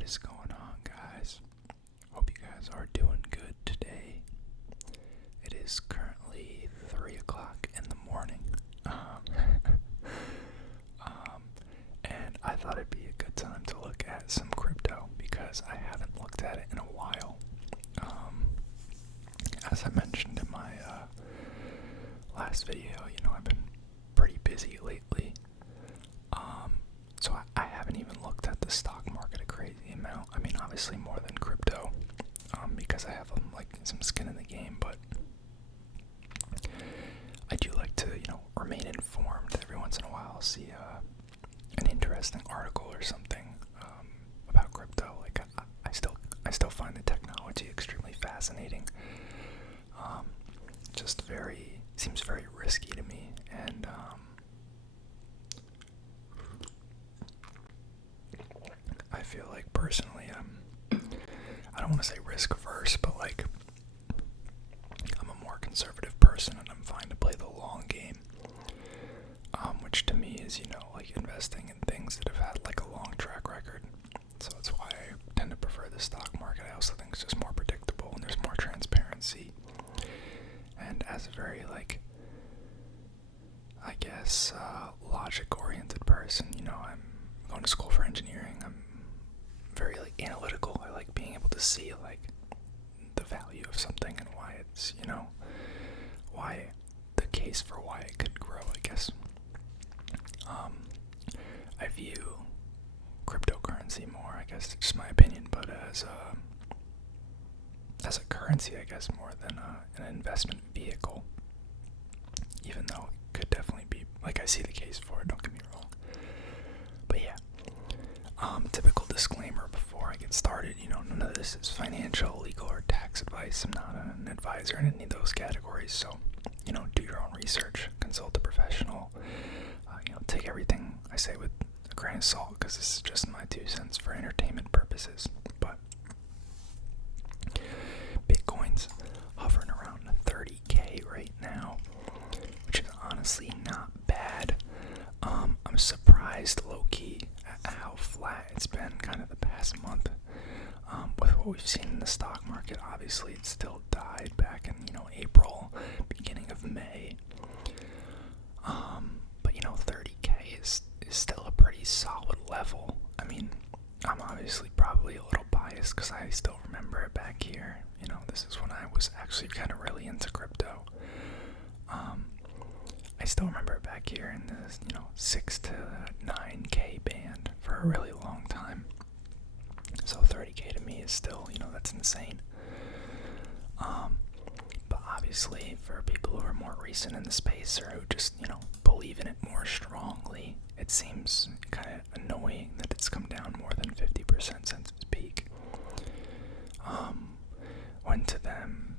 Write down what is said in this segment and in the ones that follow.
What is going on, guys? Hope you guys are doing good today. It is currently 3 o'clock in the morning. And I thought it'd be a good time to look at some crypto because I haven't looked at it in a while. As I mentioned in my last video, I've been pretty busy lately. So I haven't even looked at the stock market a crazy amount. I mean, obviously more than crypto, because I have some skin in the game, but I do like to, remain informed. Every once in a while I'll see an interesting article or something about crypto. I still find the technology extremely fascinating. Seems very risky to me, and I feel like personally I don't want to say risk averse, but I'm a more conservative person and I'm fine to play the long game, which to me is investing in things that have had a long track record. So that's why I tend to prefer the stock market. I also think it's just more predictable and there's more transparency. And as a very logic-oriented person, I'm going to school for engineering. I'm very analytical. I like being able to see the value of something and why it's why the case for why it could grow, I guess. I view cryptocurrency more, I guess, just my opinion, but as a currency, I guess, more than an investment vehicle. Even though it could definitely be, I see the case for it, don't get me wrong. But yeah, typical disclaimer before I get started, none of this is financial, legal, or tax advice. I'm not an advisor in any of those categories, so, do your own research, consult a professional, take everything I say with a grain of salt, because this is just my 2 cents for entertainment purposes. But Bitcoin's hovering around 30K right now, which is honestly not bad. I'm surprised low-key at how flat it's been kind of the past month. With what we've seen in the stock market, obviously it still died back in, April, beginning of May. But 30K is still a pretty solid level. I mean, I'm obviously probably a little biased because I still remember it back here. This is when I was actually kind of really into crypto. I still remember it back here in this, 6 to 9K band for a really long time. So 30K to me is still, that's insane. But obviously for people who are more recent in the space or who just, believe in it more strongly, it seems kind of annoying that it's come down more than 50% since its peak. When to them,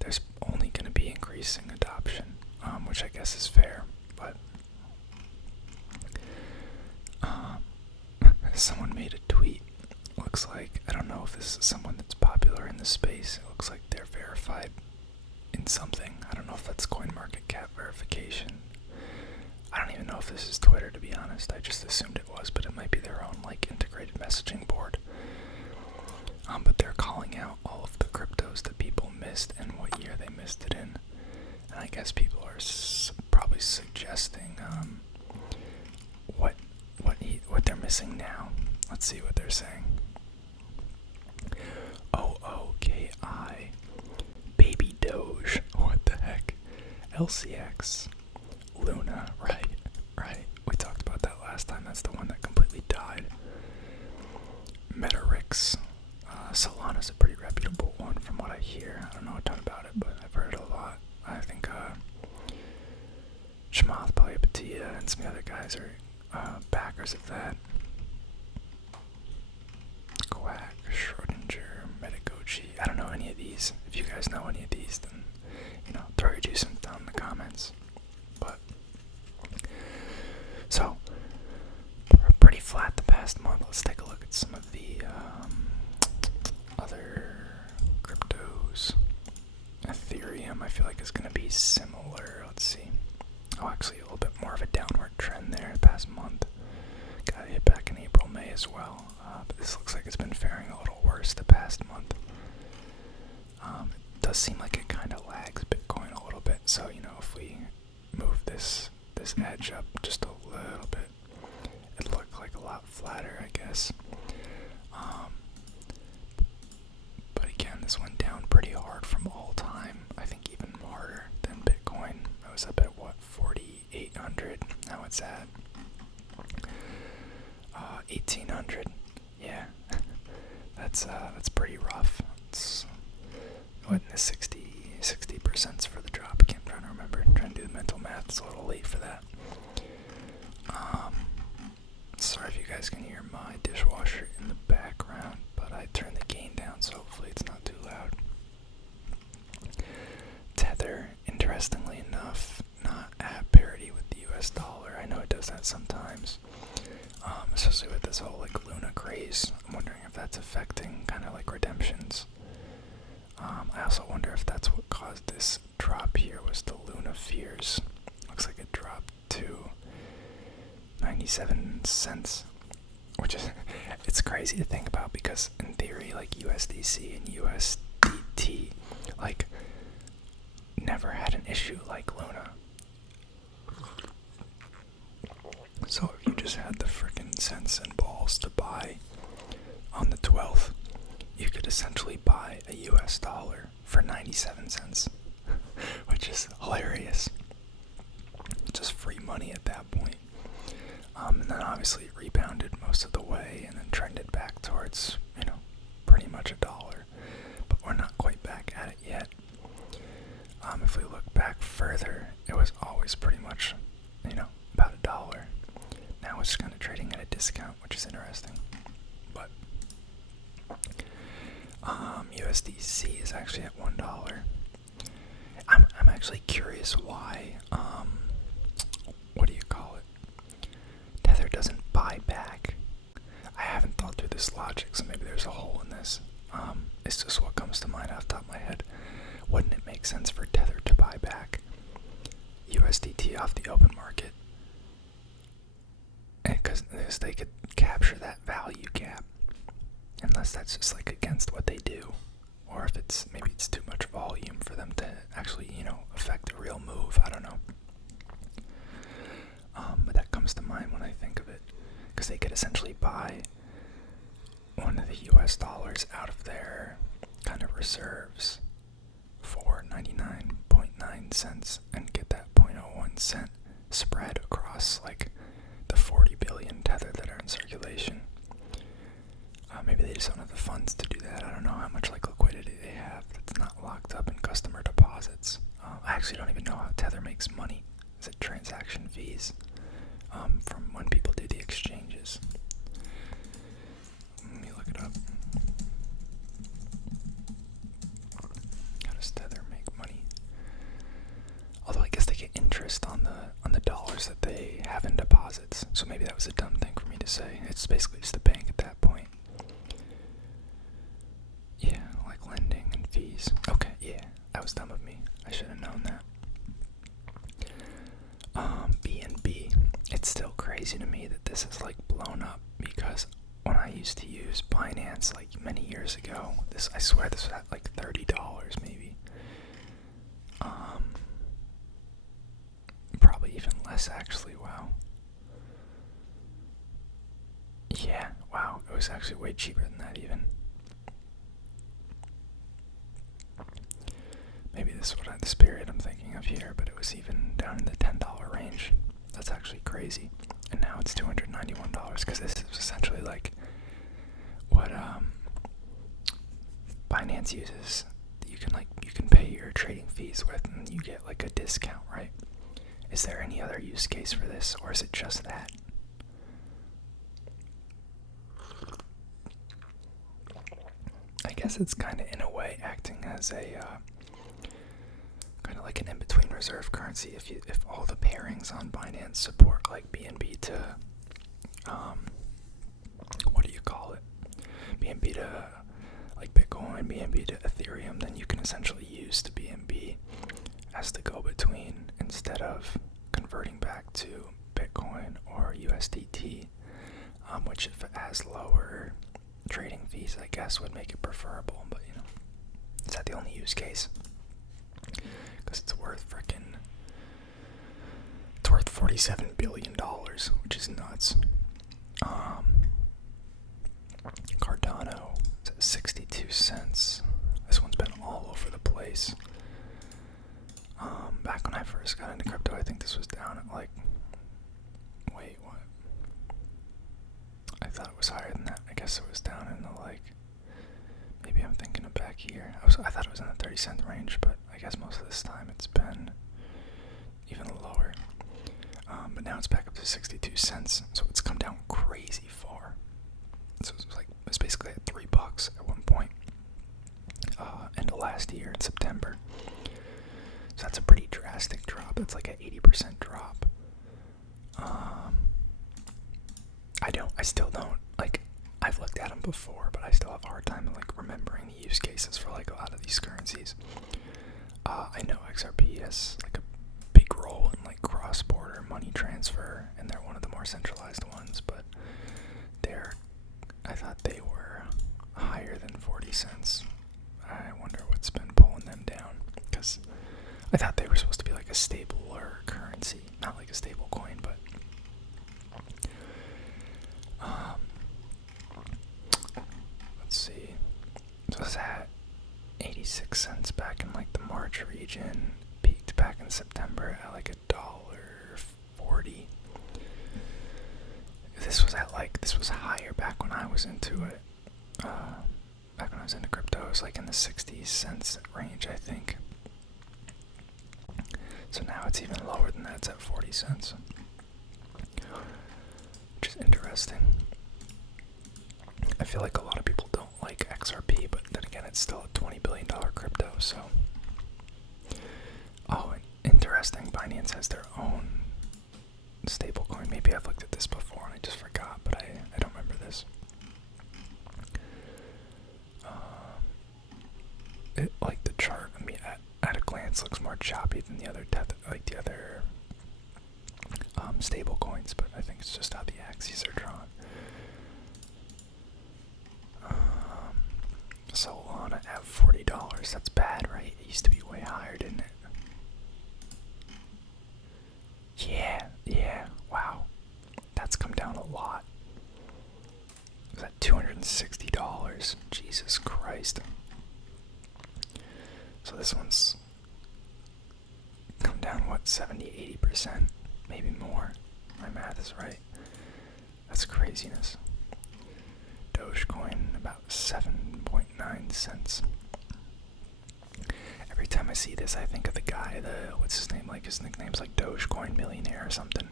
there's only going to be increasing adoption, which I guess is fair, but someone made a tweet. Looks like, I don't know if this is someone that's popular in the space. It looks like they're verified in something. I don't know if that's CoinMarketCap verification. I don't even know if this is Twitter, to be honest. I just assumed it was, but it might be their own integrated messaging board. But they're calling out all of the cryptos that people missed and what year they missed it in. And I guess people are probably suggesting what they're missing now. Let's see what they're saying. OOKI, Baby Doge, what the heck? LCX, Luna, right. We talked about that last time. That's the one that completely died. Metarix. Solana's a pretty reputable one from what I hear. I don't know a ton about it, but I've heard it a lot. I think Shema, Polkadot, and some of the other guys are backers of that. Quack, Schrodinger, Medicochi. I don't know any of these. If you guys know any of these, then throw your 2 cents down in the comments. But so pretty flat the past month. Let's take a look at some of the other cryptos. Ethereum, I feel like is going to be similar. Let's see. Oh, actually a little bit more of a downward trend there the past month. Got hit back in April, May as well. But this looks like it's been faring a little worse the past month. It does seem like it kind of lags Bitcoin a little bit. So, you know, if we move this edge up just a little bit, it'd look like a lot flatter, I guess. But again, this went down pretty hard from all time. I think even harder than Bitcoin. It was up at what, 4,800? Now it's at 1,800. Yeah, that's pretty rough. It's what, in the 60% for the drop. Again, I'm trying to remember. I'm trying to do the mental math. It's a little late for that. Sorry if you guys can hear my dishwasher in the background, but I turned the gain down, so hopefully it's not too loud. Tether, interestingly enough, not at parity with the US dollar. I know it does that sometimes, especially with this whole like Luna craze. I'm wondering if that's affecting kind of like redemptions. I also wonder if that's what caused this drop here, was the Luna fears. Looks like it dropped to 97 cents, which is, it's crazy to think about, because in theory, like USDC and USDT, like, never had an issue like Luna. So if you just had the frickin' sense and balls to buy on the 12th, you could essentially buy a US dollar for 97 cents, which is hilarious. Just free money at that point. And then obviously it rebounded most of the way and then trended back towards, you know, pretty much $1. But we're not quite back at it yet. If we look back further, it was always pretty much, you know, about $1. Now it's kind of trading at a discount, which is interesting. But USDC is actually at $1. I'm actually curious why, what do you call it? Tether doesn't buy back. I haven't thought through this logic, so maybe there's a hole in this. It's just what comes to mind off the top of my head. Wouldn't it make sense for Tether to buy back USDT off the open market? Because they could capture that value gap. Unless that's just like against what they do. Or if it's, maybe it's too much volume for them to actually, you know, affect a real move. I don't know. But that comes to mind when I think of it. Because they could essentially buy one of the US dollars out of their kind of reserves for 99.9 cents and get that 0.01 cent spread across like the 40 billion Tether that are in circulation. Maybe they just don't have the funds to do that. I don't know how much like liquidity they have that's not locked up in customer deposits. I actually don't even know how Tether makes money. Is it transaction fees from when people do the exchanges? Let me look it up. How does Tether make money? Although I guess they get interest on the dollars that they have in deposits. So maybe that was a dumb thing for me to say. It's basically just a bank at that point. Yeah, like lending and fees. Okay, yeah, that was dumb of me. I should have known that. BNB. It's still crazy to me that this is like blown up, because when I used to use Binance like many years ago, I swear this was at like $30 maybe. Probably even less actually. Wow. Yeah, wow, it was actually way cheaper than that even. Maybe this is this period I'm thinking of here, but it was even down in the $10 range. That's actually crazy. And now it's $291, because this is essentially like what Binance uses. You can pay your trading fees with, and you get like a discount, right? Is there any other use case for this, or is it just that? I guess it's kind of in a way acting as a kind of like an in-between reserve currency. If all the pairings on Binance support like BNB to what do you call it? BNB to like Bitcoin, BNB to Ethereum, then you can essentially use the BNB as the go-between instead of converting back to Bitcoin or USDT, which if it has lower fees, I guess, would make it preferable, but you know, is that the only use case? Because it's worth $47 billion, which is nuts. Cardano is at 62 cents. This one's been all over the place. Back when I first got into crypto, I think this was down at like, wait, what? I thought it was higher than that. I guess it was down in the like, maybe I'm thinking of back here. I thought it was in the 30-cent range, but I guess most of this time it's been even lower. But now it's back up to 62 cents, so it's come down crazy far. So it's basically at $3 at one point. End of last year in September. So that's a pretty drastic drop. It's like an 80% drop. I still don't, like, I've looked at them before, but I still have a hard time, like, remembering the use cases for, like, a lot of these currencies. I know XRP has, like, a big role in, like, cross-border money transfer, and they're one of the more centralized ones, but I thought they were higher than 40 cents. I wonder what's been pulling them down, because I thought they were supposed to be like a stabler currency, not like a stable coin, but let's see. So it's at 86 cents back in like the March region, peaked back in September at like $1.40. This was higher back when I was into it. Back when I was into crypto, it was like in the 60 cents range, I think. So now it's even lower than that. It's at 40 cents, which is interesting. I feel like a lot of people don't like XRP, but then again, it's still a $20 billion crypto, so. Oh, and interesting, Binance has their own stablecoin. Maybe I've looked at this before and I just forgot, but I don't remember this. Like the chart, I mean, at a glance, looks more choppy than the other stable coins, but I think it's just how the axes are drawn. Solana at $40. That's bad, right? It used to be way higher, didn't it? Yeah. Wow, that's come down a lot. It was at $260. Jesus Christ. So this one's come down, what, 70-80%? Maybe more. My math is right. That's craziness. Dogecoin, about 7.9 cents. Every time I see this, I think of the guy, what's his name? Like, his nickname's like Dogecoin Millionaire or something.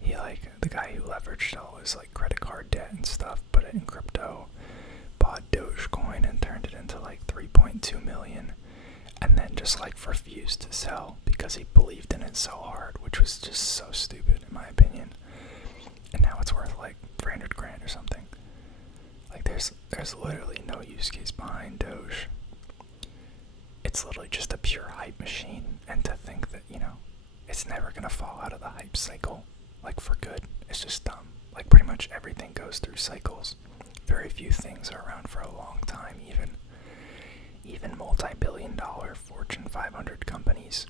He, like, the guy who leveraged all his, like, credit card debt and stuff, put it in crypto, bought Dogecoin and turned it into, like, 3.2 million. And then just like refused to sell because he believed in it so hard, which was just so stupid in my opinion. And now it's worth like 300 grand or something. Like there's literally no use case behind Doge. It's literally just a pure hype machine, and to think that, you know, it's never gonna fall out of the hype cycle, like for good, it's just dumb. Like pretty much everything goes through cycles. Very few things are around for a long time, even multi-billion-dollar Fortune 500 companies.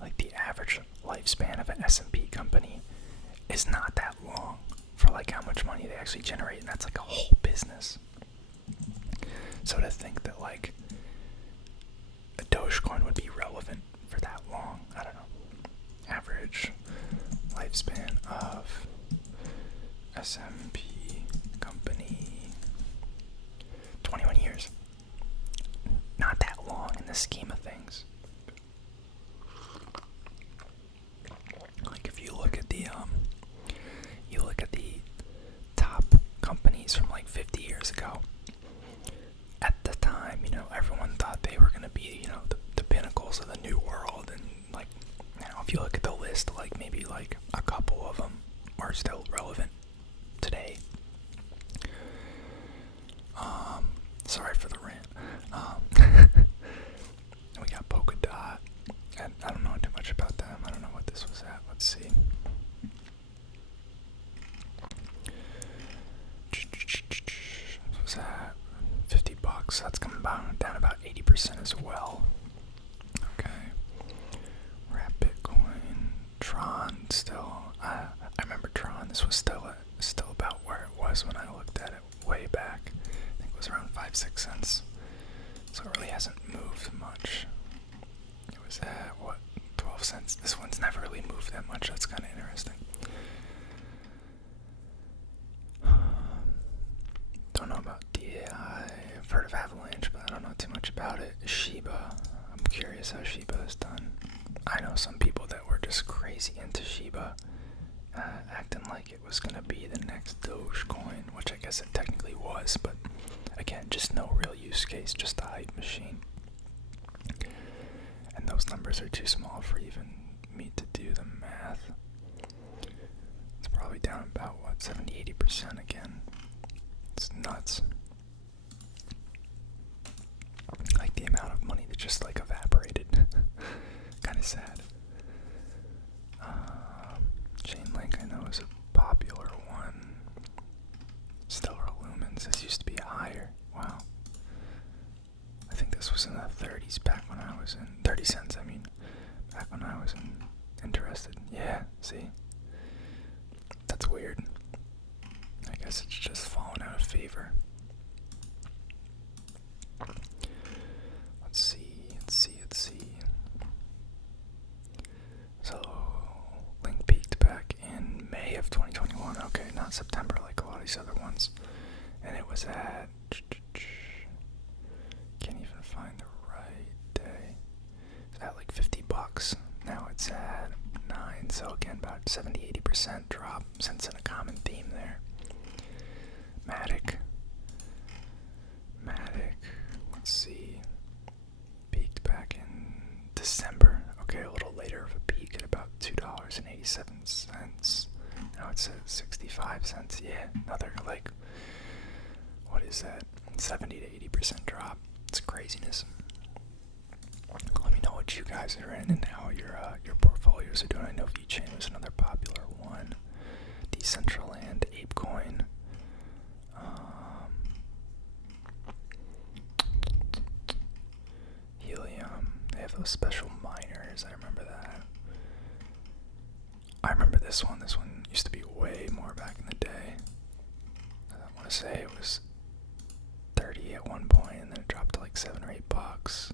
Like the average lifespan of an S&P company is not that long for like how much money they actually generate, and that's like a whole business. So to think that like a Dogecoin would be relevant for that long, I don't know. Average lifespan of S&P company, 21 years. Not that long in the scheme of things. Like if you look at the top companies from like 50 years ago, at the time, you know, everyone thought they were gonna be, you know, the pinnacles of the new world, and like now if you look at the list, like maybe like a couple of them are still relevant today. Sorry for the rant. We got Polkadot, and I don't know too much about them. I don't know what this was at. Let's see. What was that? Wow, down about 80% as well. Okay. We're at Bitcoin. Tron still. I remember Tron. This was still about where it was when I looked at it way back. I think it was around 5-6 cents. So it really hasn't moved much. It was at what, 12 cents. This one's never really moved that much. That's kind of interesting. Don't know about DAI. I've heard of Avalanche, but I don't know too much about it. Sheba. I'm curious how Sheba is done. I know some people that were just crazy into Sheba, acting like it was gonna be the next Dogecoin, which I guess it technically was, but again, just no real use case, just a hype machine. And those numbers are too small for even me to do the math. It's probably down about, what, 70-80% again. It's nuts. Like the amount of money that just like evaporated. Kind of sad. Chainlink I know is a popular one. Stellar Lumens, this used to be higher. Wow. I think this was in the 30s back when I was in 30 cents, I mean, back when I was interested. Yeah, see? That's weird. I guess it's just fallen out of favor. Let's see. So, Link peaked back in May of 2021. Okay, not September like a lot of these other ones. And it was at... Can't even find the right day. It's at like $50. Now it's at 9. So again, about 70-80% drop, sensing a common theme there. Matic. Let's see. Peaked back in December. Okay, a little later of a peak at about $2.87. Now it's at 65 cents. Yeah, another like, what is that? 70-80% drop. It's craziness. Let me know what you guys are in and how your portfolios are doing. I know VeChain was another popular one. Decentraland, ApeCoin. Helium. They have those special miners. I remember that. I remember this one. This one used to be way more back in the day. I want to say it was 30 at one point, and then it dropped to like $7 or $8.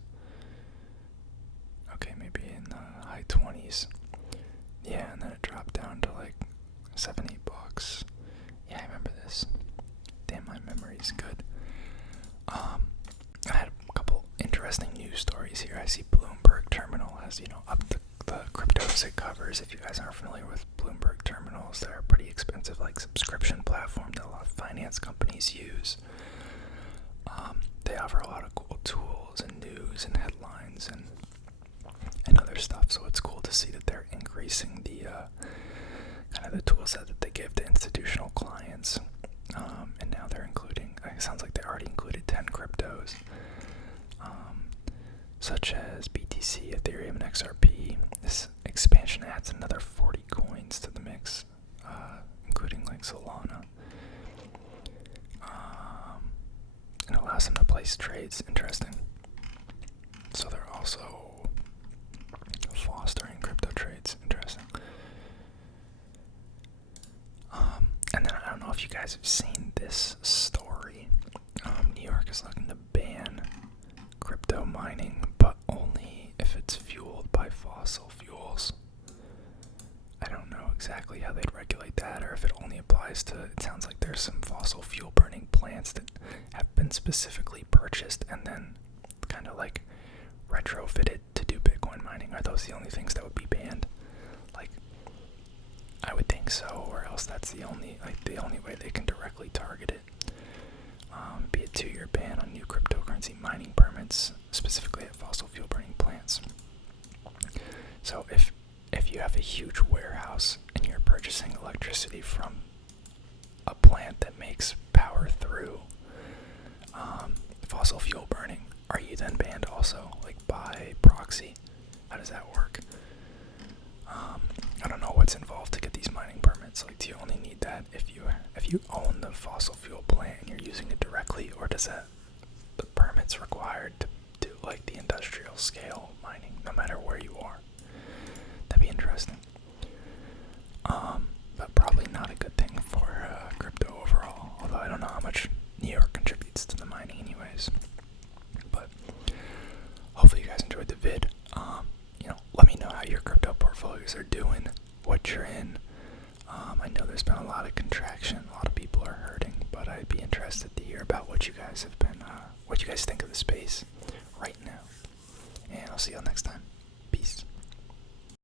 Okay, maybe in the high 20s. Yeah, and then it dropped down to like $7-8. Yeah, I remember this. Damn, my memory's good. I had a couple interesting news stories here. I see Bloomberg Terminal has, up the cryptos it covers. If you guys aren't familiar with Bloomberg Terminals, they're a pretty expensive like subscription platform that a lot of finance companies use. They offer a lot of cool tools and news and headlines and other stuff. So it's cool to see that they're increasing the kind of the tool set that they give to institutional clients. And now they're including, it sounds like they already included 10 cryptos, such as BTC, Ethereum, and XRP. This expansion adds another 40 coins to the mix, including like Solana. And allows them to place trades. Interesting. So they're also fostering crypto trades. Interesting. And then I don't know if you guys have seen this story. New York is looking to ban crypto mining, but only if it's fueled by fossil fuels. I don't know exactly how they'd regulate that, or if it only applies to, it sounds like there's some fossil fuel burning plants that have been specifically purchased and then kind of like retrofitted to do Bitcoin mining. Are those the only things that would be banned? Like, I would think so, or else that's the only way they can directly target it. Be a 2-year ban on new cryptocurrency mining permits, specifically at fossil fuel burning plants. So if you have a huge warehouse and you're purchasing electricity from a plant that makes power through fossil fuel burning, are you then banned also, like by proxy? How does that work? I don't know what's involved to get these mining permits. Like, do you only need that if you own the fossil fuel plant and you're using it directly, or does the permit that's required to do like the industrial scale mining, no matter where you are. That'd be interesting. But probably not a good thing for crypto overall. Although I don't know how much New York contributes to the mining, anyways. But hopefully you guys enjoyed the vid. Let me know how your crypto portfolios are doing, what you're in. I know there's been a lot of contraction, a lot of people are hurting, but I'd be interested to hear about what you guys have been, what you guys think of this